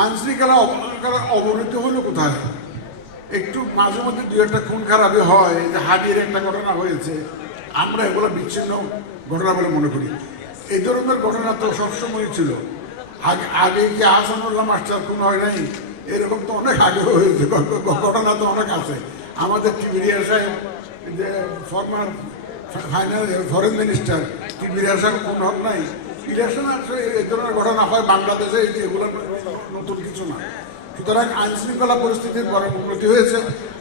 আইনশৃঙ্খলা অবনতি হলো কোথায়? একটু মাঝে মধ্যে দু একটা খুন খারাপি হয়, যে হাবির একটা ঘটনা হয়েছে, আমরা এগুলো বিচ্ছিন্ন ঘটনা বলে মনে করি। এই ধরনের ঘটনা তো সবসময় ছিল। আগে কি আহসানুল্লাহ মাস্টার খুন হয় নাই? এরকম তো অনেক আগে হয়েছে, ঘটনা তো অনেক আছে। আমাদের টিবিরিয়া সাহেব, যে ফরমার ফরেন মিনিস্টার, টিবিরিয়া সাহেব খুন হন নাই। ইলেকশন আসলে এই ধরনের ঘটনা হয় বাংলাদেশে, এগুলো নতুন কিছু না। সুতরাং আইন শৃঙ্খলা পরিস্থিতির বড় উন্নতি হয়েছে।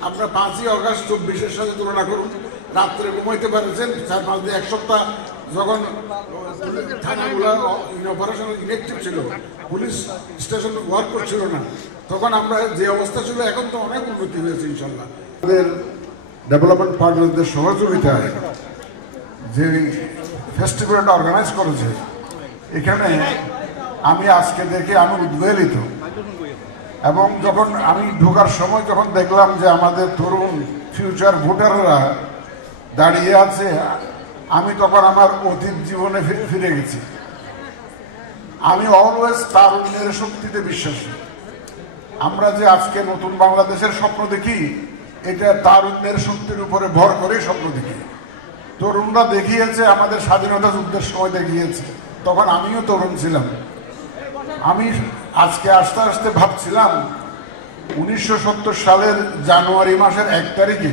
আমরা 5ই আগস্ট 24-এর সাথে তুলনা করুন। রাত্রে ঘুমাইতে পারছেন 4-5 দিন, এক সপ্তাহ যখন থানাগুলো অপারেশনাল ইনএক্টিভ ছিল, পুলিশ স্টেশন ওয়ার্ক করছিল না, তখন আমরা যে অবস্থা ছিল, এখন তো অনেক উন্নতি হয়েছে ইনশাল্লাহ। আমাদের ডেভেলপমেন্ট পার্টনারদের সহযোগিতায় যে ফেস্টিভ্যালটা অর্গানাইজ করেছে, এখানে আমি আজকে দেখে আমি উদ্বেলিত। এবং যখন আমি ঢোকার সময় যখন দেখলাম যে আমাদের তরুণ ফিউচার ভোটাররা দাঁড়িয়ে আছে, আমি তখন আমার অতীত জীবনে ফিরে গেছি। আমি অলওয়েজ তারুণ্যের শক্তিতে বিশ্বাসী। আমরা যে আজকে নতুন বাংলাদেশের স্বপ্ন দেখি, এটা তারুণ্যের শক্তির উপরে ভর করে স্বপ্ন দেখি। তরুণরা দেখিয়েছে, আমাদের স্বাধীনতা যুদ্ধের সময় দেখিয়েছে, তখন আমিও তরুণ ছিলাম। আমি আজকে আস্তে আস্তে ভাবছিলাম 1970 সালের জানুয়ারি মাসের 1 তারিখে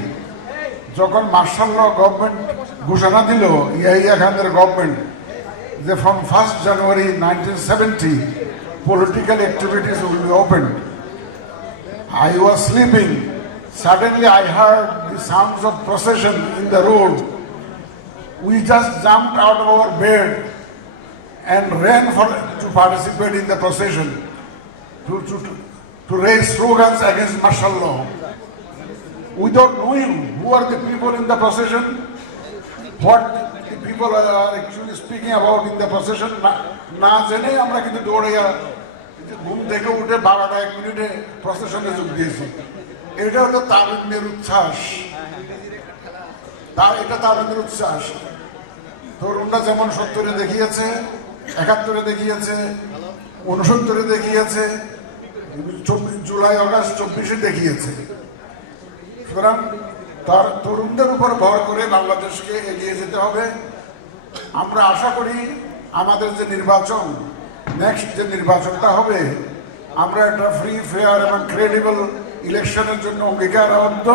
যখন মার্শাল ল গভর্নমেন্ট ঘোষণা দিল, ইয়াহিয়া খানের গভর্নমেন্ট, যে from 1st January 1970 political activities will be opened. I was sleeping. Suddenly I heard the sounds of procession in the road. We just jumped out of our bed and ran to participate in the procession, to raise slogans against martial law. Without knowing who are the people in the procession, what the people are actually speaking about in the procession, না জেনে আমরা কিন্তু দৌড়াইয়া ঘুম থেকে উঠে 12টা 1 মিনিটে প্রসেশনে যোগ দিয়েছি। এটা হলো তারুণ্যের উচ্ছ্বাস। এটা তারুণ্যের উচ্ছ্বাস। তরুণরা যেমন 70-এ দেখিয়েছে, 71-এ দেখিয়েছে, 69-এ দেখিয়েছে, জুলাই আগস্ট 24-এ দেখিয়েছে। সুতরাং তার তরুণদের উপর ভর করে বাংলাদেশকে এগিয়ে যেতে হবে। আমরা আশা করি আমাদের যে নির্বাচন, নেক্সট যে নির্বাচনটা হবে, আমরা একটা ফ্রি, ফেয়ার এবং ক্রেডিবল ইলেকশনের জন্য অঙ্গীকারবদ্ধ।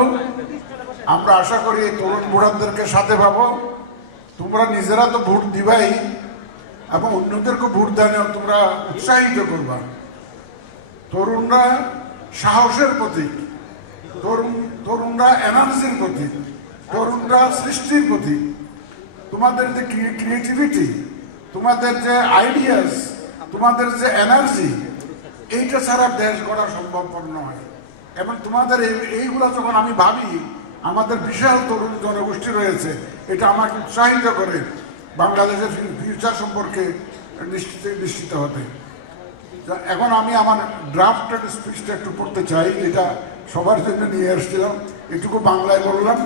আমরা আশা করি এই তরুণ ভোটারদেরকে সাথে পাবো। তোমরা নিজেরা তো ভোট দিবাই, এবং অন্যদেরকে ভোট দানে তোমরা উৎসাহিত করবা। তরুণরা সাহসের প্রতীক, তরুণরা এনার্জির প্রতীক, তরুণরা সৃষ্টির প্রতীক। তোমাদের যে ক্রিয়েটিভিটি, তোমাদের যে আইডিয়াস, তোমাদের যে এনার্জি, এইটা ছাড়া দেশ গড়া সম্ভবপর নয়। এবং তোমাদের এইগুলা যখন আমি ভাবি, আমাদের বিশাল তরুণ জনগোষ্ঠী রয়েছে, এটা আমাকে উৎসাহিত করে বাংলাদেশের ফিউচার সম্পর্কে নিশ্চিত হতে। এখন আমি আমার ড্রাফটেড স্পিচটা একটু পড়তে চাই, যেটা সবার জন্য নিয়ে এসেছিলাম, এটুকু বাংলায় বললাম।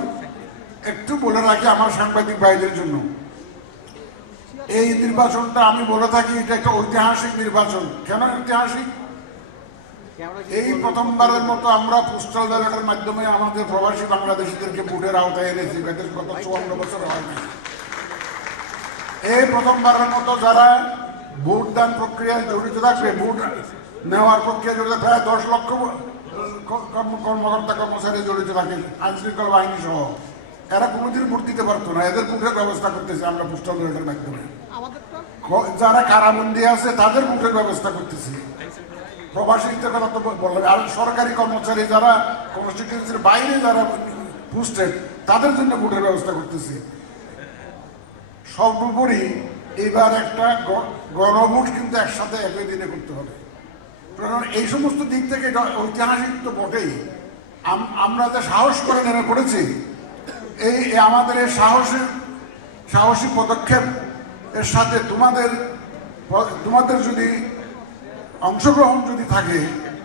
একটু বলে রাখি আমার সাংবাদিক ভাইদের জন্য, এই নির্বাচনটা আমি বলে থাকি এটা একটা ঐতিহাসিক নির্বাচন। কেন ঐতিহাসিক? এই প্রথমবারের মতো আমরা পোস্টাল ব্যালটের মাধ্যমে আমাদের প্রবাসী বাংলাদেশিদেরকে ভোটের আওতায় এনেছি। গত 54 বছর হয় না। এই প্রথমবারের মতো যারা ভোটদান প্রক্রিয়ায় জড়িত থাকবে, ভোট নেওয়ার প্রক্রিয়া জড়িত, প্রায় 10 লক্ষ কর্মকর্তা কর্মচারী জড়িত থাকে, আইনশৃঙ্খলা বাহিনী সহ। এরা কোনোদিন ভোট দিতে পারতো না, এদের ভোটের ব্যবস্থা করতেছি আমরা পোস্টাল ব্যালটের মাধ্যমে। যারা কারাবন্দী আছে তাদের ভোটের ব্যবস্থা করতেছি। প্রবাসীদের কথা তো বললাম, আর সরকারি কর্মচারী যারা কনস্টিটিউয়েন্সির বাইরে যারা পোস্টেড, তাদের জন্য ভোটের ব্যবস্থা করতেছি। সর্বোপরি এবার একটা গণভোট কিন্তু একসাথে একই দিনে করতে হবে। কারণ এই সমস্ত দিক থেকে ঐতিহাসিক তো বটেই। আমরা যে সাহস করে নেমে পড়েছি, এই আমাদের এই সাহসী পদক্ষেপ এর সাথে তোমাদের যদি অংশগ্রহণ যদি থাকে,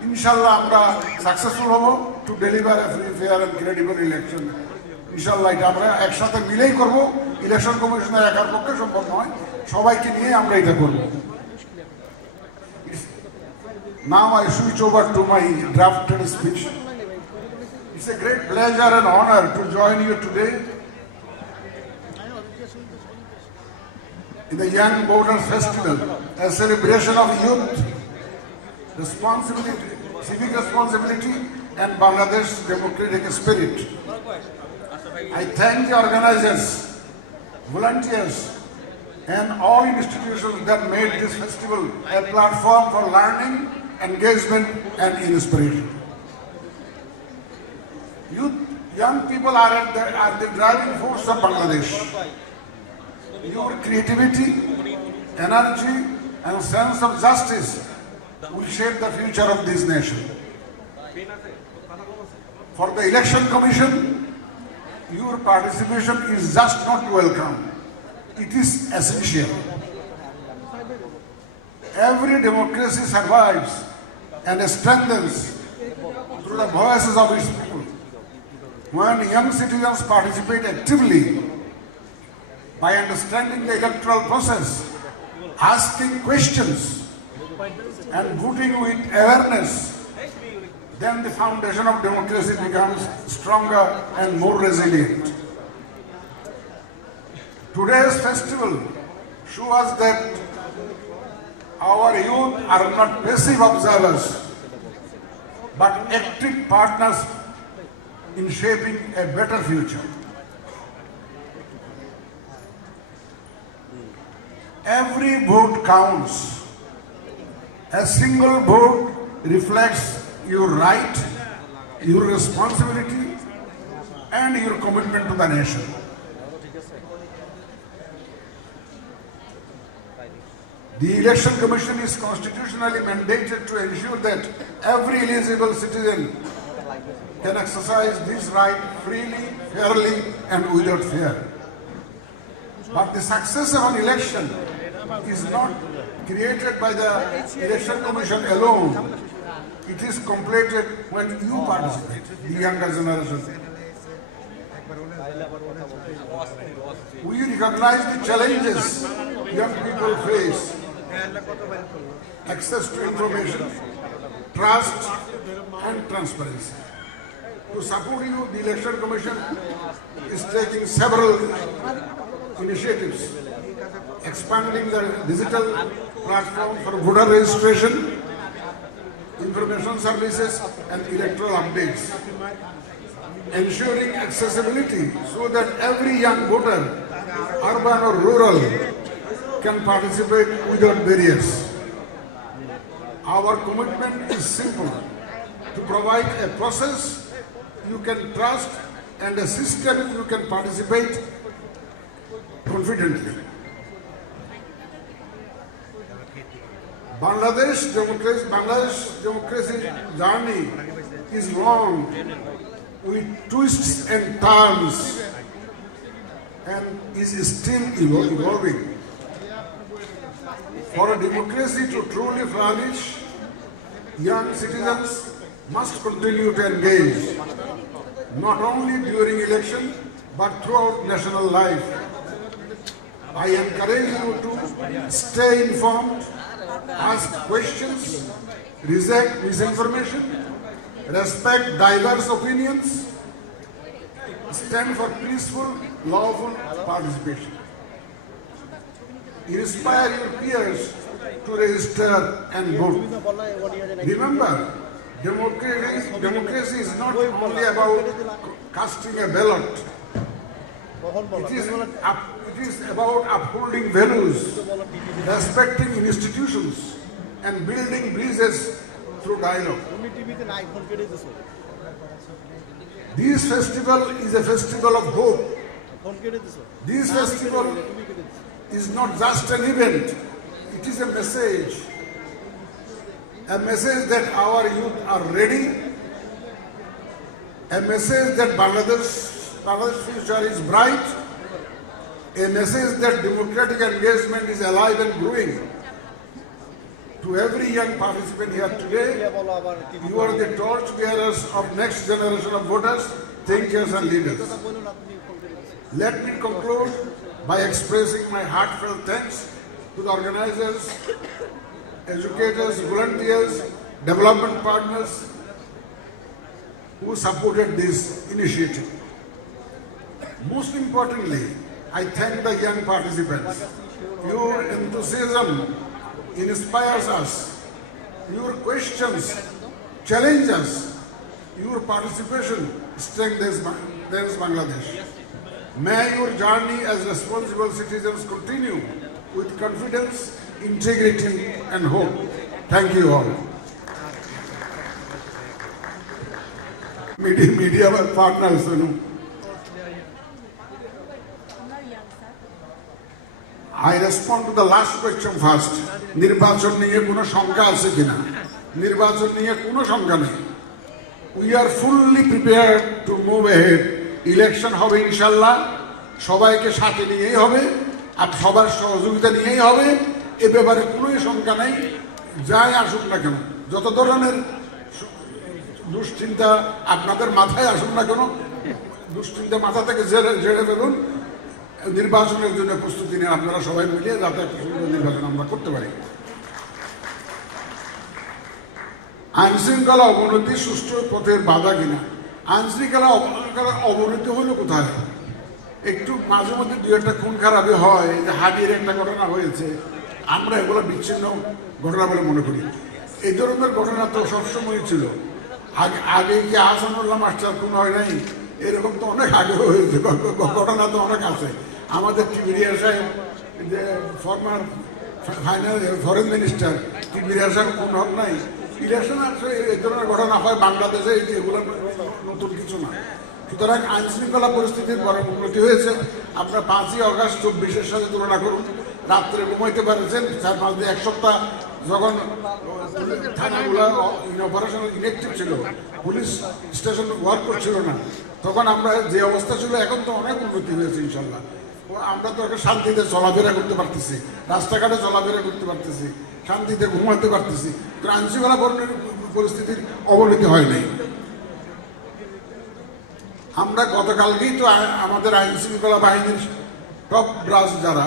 ইনশাল্লাহ আমরা সাকসেসফুল হব to deliver A free, fair and credible election. ইনশাল্লাহ এটা আমরা একসাথে মিলেই করব। ইলেকশন কমিশনের একার পক্ষে সম্ভব নয়, সবাইকে নিয়ে আমরা এটা করব। Now I switch over to my drafted speech. It's a great pleasure and honor to join you today in the Young Voters Festival, a celebration of youth, responsibility, civic responsibility, and Bangladesh's democratic spirit. I thank the organizers, volunteers, and all institutions that made this festival a platform for learning, engagement, and inspiration. Young people are the driving force of Bangladesh. Your creativity, energy, and sense of justice will shape the future of this nation. For the Election Commission, your participation is just not welcome, it is essential. Every democracy survives and strengthens through the voices of its people. When young citizens participate actively by understanding the electoral process, asking questions, and voting with awareness, then the foundation of democracy becomes stronger and more resilient. Today's festival shows us that our youth are not passive observers, but active partners in shaping a better future. Every vote counts. A single vote reflects your right, your responsibility, and your commitment to the nation. The Election Commission is constitutionally mandated to ensure that every eligible citizen can exercise this right freely, fairly, and without fear. But the success of an election is not created by the Election Commission alone. It is completed when you participate, the younger generation. We recognize the challenges young people face: access to information, trust, and transparency. To support you, the Election Commission is taking several initiatives, expanding the digital platform for voter registration, information services, and electoral updates, ensuring accessibility so that every young voter, urban or rural, can participate without barriers. Our commitment is simple: to provide a process you can trust and a system you can participate confidently. Bangladesh democracy journey is long, with twists and turns, and is still evolving. For a democracy to truly flourish, young citizens must continue to engage, not only during election, but throughout national life. I encourage you to stay informed, ask questions, reject misinformation, respect diverse opinions, stand for peaceful, lawful participation. Inspire your peers to register and vote. Remember, democracy is not only about casting a ballot. It is about upholding values, respecting institutions, and building bridges through dialogue. This festival is a festival of hope. This festival is not just an event, it is a message that our youth are ready, a message that Bangladesh's future is bright, a message that democratic engagement is alive and growing. To every young participant here today, you are the torch bearers of next generation of voters, thinkers and leaders. Let me conclude by expressing my heartfelt thanks to the organizers, educators, volunteers, development partners who supported this initiative. Most importantly, I thank the young participants. Your enthusiasm inspires us. Your questions challenge us. Your participation strengthens Bangladesh. May your journey as responsible citizens continue with confidence, integrity, and hope. Thank you all. Media partners, I respond to the last question first. নির্বাচন নিয়ে কোনো শঙ্কা আছে কিনা? নির্বাচন নিয়ে কোনো শঙ্কা নেই। We are fully prepared to move ahead. Election হবে ইনশাল্লাহ, সবাইকে সাথে নিয়েই হবে আর সবার সহযোগিতা নিয়েই হবে। এ ব্যাপারে কোনো শঙ্কা নাই। যাই আসুক না কেন, যত ধরনের দুশ্চিন্তা আপনাদের মাথায় আসুক না কেন, দুশ্চিন্তা মাথা থেকে ঝেড়ে ফেলুন। নির্বাচনের জন্য প্রস্তুতি নিয়ে আপনারা সবাই মিলে যাতে একটা সুন্দর নির্বাচন আমরা করতে পারি। আইন শৃঙ্খলা অবনতি সুষ্ঠু পথের বাধা কিনা? আইন শৃঙ্খলা অবনতি হলো কোথায়? একটু মাঝে মধ্যে দু একটা খুন খারাপি হয়, যে হাবির একটা ঘটনা হয়েছে, আমরা এগুলো বিচ্ছিন্ন ঘটনা বলে মনে করি। এই ধরনের ঘটনা তো সবসময় ছিল। আগে কি আহসানুল্লাহ মাস্টার খুন হয় নাই? এরকম তো অনেক আগে হয়েছে, ঘটনা তো অনেক আছে। আমাদের টিবিরিয়া সাহেব, যে ফরমার ফরেন মিনিস্টার টিবিরিয়া সাহেব খুন হন নাই। ইলেকশন আসলে এই ধরনের ঘটনা হয় বাংলাদেশে, এগুলো নতুন কিছু না। সুতরাং আইন শৃঙ্খলা পরিস্থিতির বড় উন্নতি হয়েছে। আপনার 5ই অগাস্ট 24-এর সাথে তুলনা করুন। রাত্রে ঘুমাইতে পারছেন, 4-5 দিন, এক সপ্তাহ যখন থানাগুলো অপারেশনাল ইনঅ্যাক্টিভ ছিল, পুলিশ স্টেশন ওয়ার্ক করছিল না, তখন আমরা যে অবস্থা ছিল, এখন তো অনেক উন্নতি হয়েছে ইনশাল্লাহ। আমরা তো একটা শান্তিতে চলাফেরা করতে পারতেছি, রাস্তাঘাটে চলাফেরা করতে পারতেছি, শান্তিতে ঘুমাতে পারতেছি। আইন শৃঙ্খলা পরিস্থিতির অবনতি হয় নাই। আমরা গতকালকেই তো আমাদের আইন শৃঙ্খলা বাহিনীর টপ ব্রাঞ্চ যারা,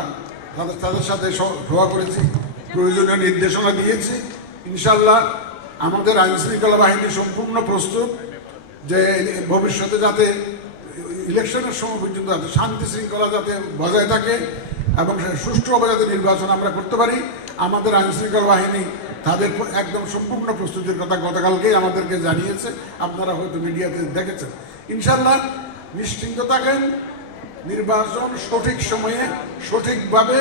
তাদের সাথে সভা করেছি, প্রয়োজনীয় নির্দেশনা দিয়েছি। ইনশাল্লাহ আমাদের আইন শৃঙ্খলা বাহিনী সম্পূর্ণ প্রস্তুত, যে ভবিষ্যতে যাতে ইলেকশনের সময় পর্যন্ত যাতে শান্তি শৃঙ্খলা যাতে বজায় থাকে এবং সুষ্ঠুভাবে যাতে নির্বাচন আমরা করতে পারি। আমাদের আইন শৃঙ্খলা বাহিনী তাদের একদম সম্পূর্ণ প্রস্তুতির কথা গতকালকেই আমাদেরকে জানিয়েছে। আপনারা হয়তো মিডিয়াতে দেখেছেন। ইনশাল্লাহ নিশ্চিন্ত থাকেন, নির্বাচন সঠিক সময়ে সঠিকভাবে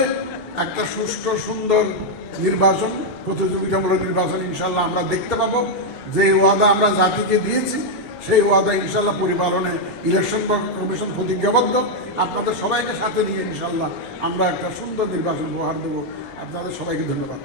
একটা সুষ্ঠু সুন্দর নির্বাচন, প্রতিযোগিতামূলক নির্বাচন ইনশাল্লাহ আমরা দেখতে পাবো। যে ওয়াদা আমরা জাতিকে দিয়েছি, সেই ওয়াদা ইনশাল্লাহ পরিপালনে ইলেকশন কমিশন প্রতিজ্ঞাবদ্ধ। আপনাদের সবাইকে সাথে নিয়ে ইনশাল্লাহ আমরা একটা সুন্দর নির্বাচন উপহার দেবো। আপনাদের সবাইকে ধন্যবাদ।